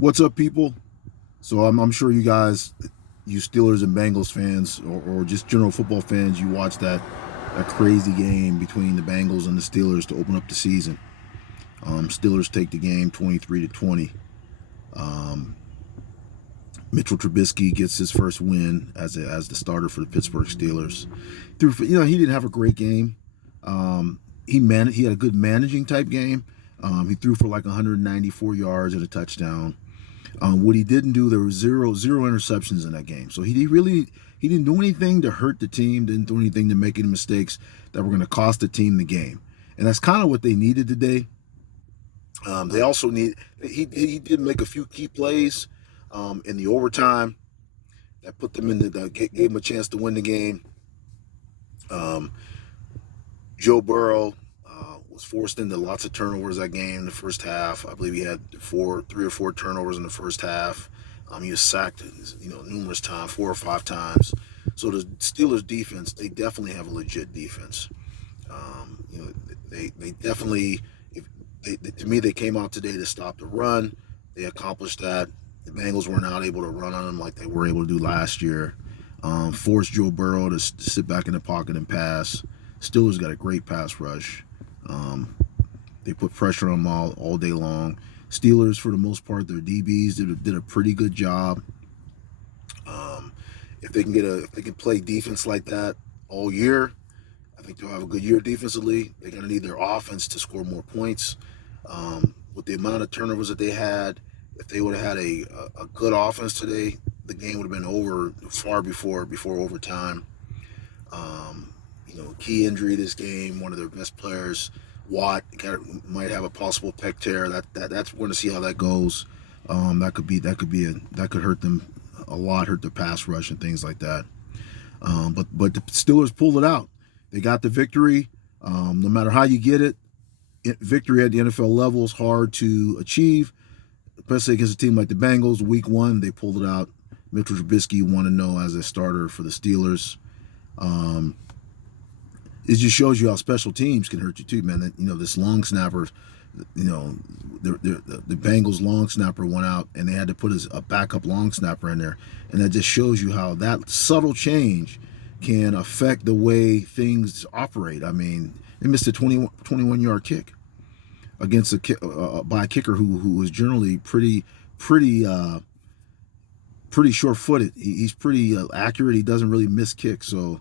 What's up, people? So I'm sure you guys, you Steelers and Bengals fans, or just general football fans, you watched that crazy game between the Bengals and the Steelers to open up the season. Steelers take the game 23-20. Um, Mitchell Trubisky gets his first win as the starter for the Pittsburgh Steelers. He didn't have a great game. He had a good managing type game. He threw for like 194 yards and a touchdown. What he didn't do, there were zero interceptions in that game. So he didn't do anything to hurt the team, didn't do anything to make any mistakes that were going to cost the team the game. And that's kind of what they needed today. They also he did make a few key plays in the overtime that put them gave him a chance to win the game. Joe Burrow was forced into lots of turnovers that game in the first half. I believe he had three or four turnovers in the first half. He was sacked, numerous times, 4 or 5 times. So the Steelers defense, they definitely have a legit defense. They definitely, to me, they came out today to stop the run. They accomplished that. The Bengals were not able to run on them like they were able to do last year. Forced Joe Burrow to sit back in the pocket and pass. Steelers got a great pass rush. They put pressure on them all day long. Steelers, for the most part, their DBs did a pretty good job. If they can play defense like that all year, I think they'll have a good year defensively. They're going to need their offense to score more points. With the amount of turnovers that they had, if they would have had a good offense today, the game would have been over far before overtime. Key injury this game. One of their best players, Watt, might have a possible pec tear. That's we're going to see how that goes. That could hurt them a lot, hurt the pass rush and things like that. But the Steelers pulled it out. They got the victory. No matter how you get it, victory at the NFL level is hard to achieve, especially against a team like the Bengals. Week 1, they pulled it out. Mitchell Trubisky 1-0 as a starter for the Steelers. It just shows you how special teams can hurt you too, man. This long snapper, the Bengals long snapper went out, and they had to put a backup long snapper in there, and that just shows you how that subtle change can affect the way things operate. I mean, they missed a 21-yard kick against by a kicker who was generally pretty short-footed. He's pretty accurate. He doesn't really miss kicks. So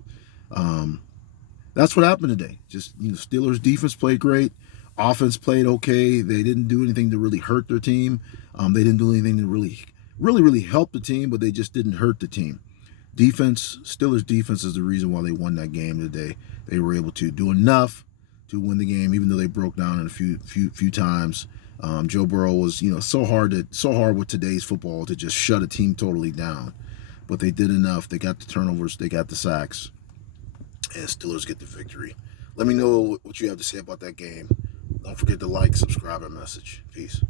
that's what happened today. Just Steelers defense played great. Offense played okay. They didn't do anything to really hurt their team. They didn't do anything to really help the team, but they just didn't hurt the team. Steelers defense is the reason why they won that game today. They were able to do enough to win the game, even though they broke down in a few times. Joe Burrow was, so hard with today's football to just shut a team totally down. But they did enough. They got the turnovers. They got the sacks. And Steelers get the victory. Let me know what you have to say about that game. Don't forget to like, subscribe, and message. Peace.